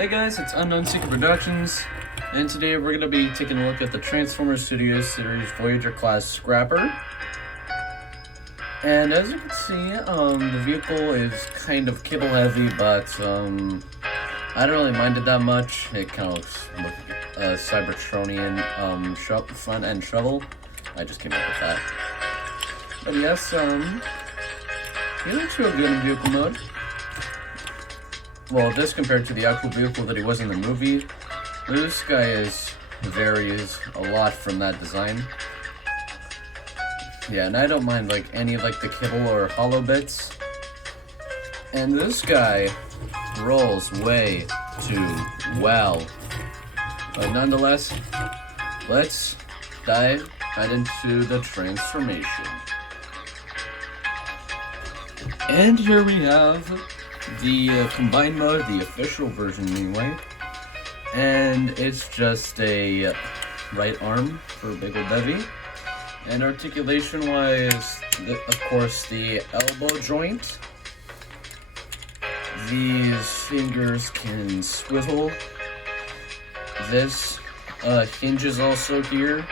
Hey guys, it's Unknown Seeker Productions, and today we're going to be taking a look at the Transformers Studios series Voyager class Scrapper. And as you can see, the vehicle is kind of cable heavy, but I don't really mind it that much. It kind of looks like a Cybertronian front end shovel. I just came up with that. But yes, he looks real good in vehicle mode. Well, this compared to the actual vehicle that he was in the movie, this guy varies a lot from that design. Yeah, and I don't mind like any of like the kibble or hollow bits. And this guy rolls way too well. But nonetheless, let's dive right into the transformation. And here we have the combined mode, the official version anyway, and it's just a right arm for Big Ol' Bevy, and articulation wise, of course, the elbow joint. These fingers can swivel. This hinge is also here.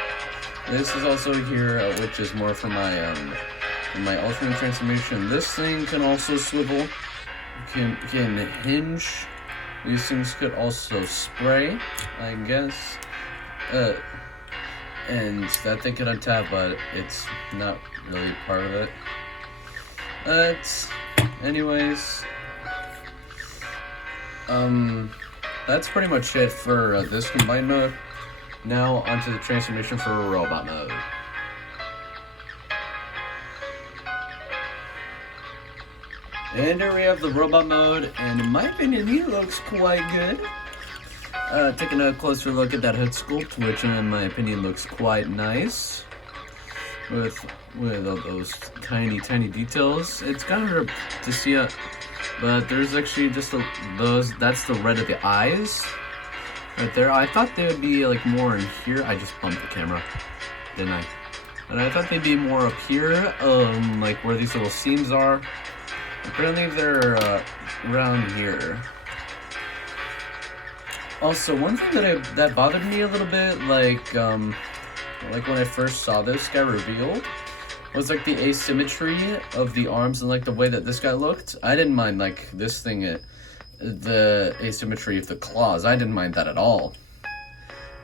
This is also here, which is more for my alternate transformation. This thing can also swivel. Can hinge. These things could also spray, I guess. And that thing can untap, but it's not really part of it. Anyways, that's pretty much it for this combined mode. Now onto the transformation for robot mode. And here we have the robot mode, and in my opinion, he looks quite good. Taking a closer look at that head sculpt, which in my opinion looks quite nice. With all those tiny details. It's kind of hard to see it, but there's actually just that's the red of the eyes. Right there. I thought they would be like more in here. I just bumped the camera, didn't I? And I thought they'd be more up here, like where these little seams are. Apparently they're around here. Also, one thing that bothered me a little bit, like when I first saw this guy revealed, was like the asymmetry of the arms and like the way that this guy looked. I didn't mind like this thing, the asymmetry of the claws. I didn't mind that at all.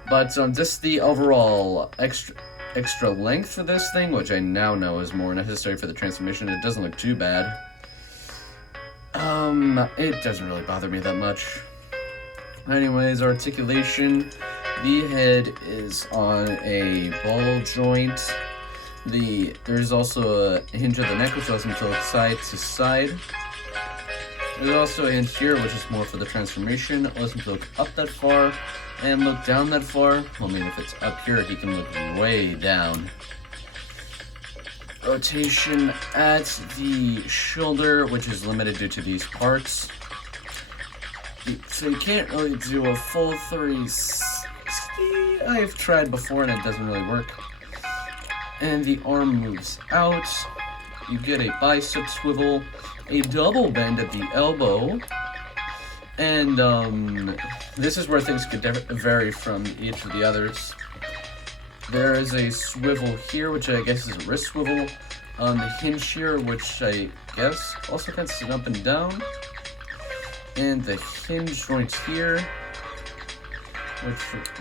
But just the overall extra length for this thing, which I now know is more necessary for the transformation. It doesn't look too bad. It doesn't really bother me that much. Anyways, articulation. The head is on a ball joint. There's also a hinge of the neck, which allows him to look side to side. There's also a hinge here, which is more for the transformation. It allows him to look up that far and look down that far. Well, I mean, if it's up here, he can look way down. Rotation at the shoulder, which is limited due to these parts. So you can't really do a full 360. I've tried before and it doesn't really work. And the arm moves out. You get a bicep swivel, a double bend at the elbow, and this is where things could vary from each of the others. There is a swivel here, which I guess is a wrist swivel. On the hinge here, which I guess also can sit up and down. And the hinge joint here,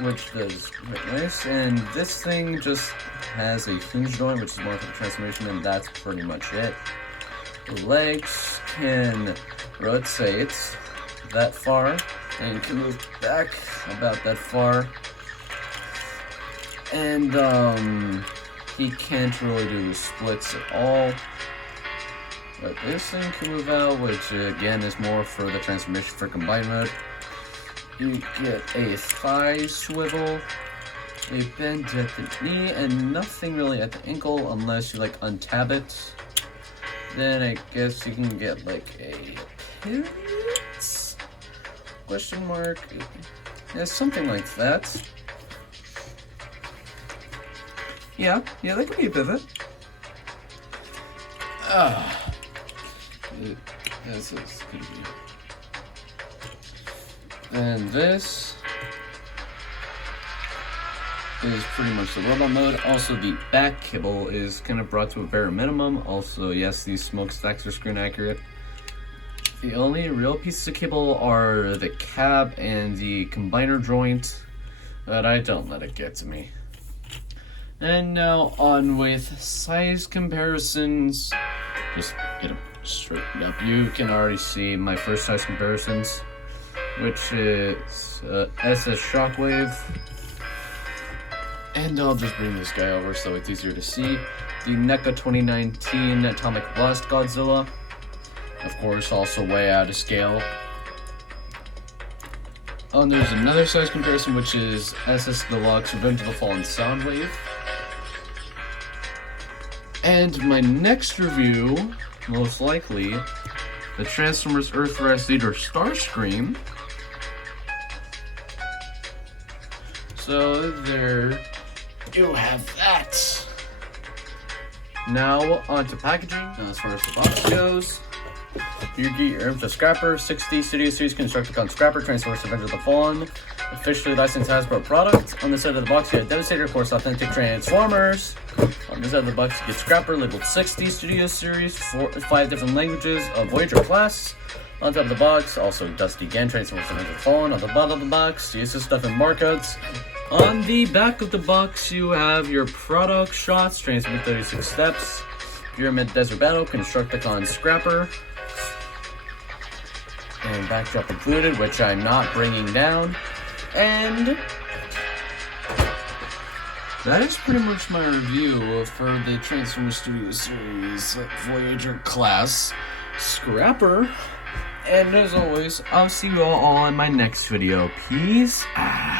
which does quite nice. And this thing just has a hinge joint, which is more for the transformation, and that's pretty much it. The legs can rotate that far, and can move back about that far. And he can't really do splits at all. But this thing can move out, which again is more for the transformation for combined mode. You get a thigh swivel, a bend at the knee, and nothing really at the ankle unless you like untab it. Then I guess you can get like a pivot? Question mark? Yeah, something like that. Yeah, that could be a pivot. This is gonna be And this is pretty much the robot mode. Also, the back kibble is kind of brought to a bare minimum. Also, yes, these smokestacks are screen accurate. The only real pieces of kibble are the cab and the combiner joint, but I don't let it get to me. And now on with size comparisons. Just get them straightened up. You can already see my first size comparisons, which is SS Shockwave. And I'll just bring this guy over so it's easier to see. The NECA 2019 Atomic Blast Godzilla. Of course, also way out of scale. Oh, and there's another size comparison, which is SS Deluxe Revenge of the Fallen Soundwave. And my next review, most likely, the Transformers Earthrise Leader Starscream. So there you have that. Now on to packaging. As far as the box goes, you get your Imp Scrapper, 60 Studio Series Constructicon Scrapper, Transformers Avenger of the Fallen, officially licensed Hasbro product. On the side of the box, you have Devastator, of course, authentic Transformers. On this side of the box, you get Scrapper, labeled 60 Studio Series, 5 different languages of Voyager class. On top of the box, also Dusty again, Transformers Avenger of the Fallen. On the bottom of the box, use this stuff in markouts. On the back of the box, you have your product shots, Transformers 36 Steps, Pyramid Desert Battle, Constructicon Scrapper, and backdrop included, which I'm not bringing down. And that is pretty much my review for the Transformers Studio Series Voyager class Scrapper. And as always, I'll see you all in my next video. Peace out.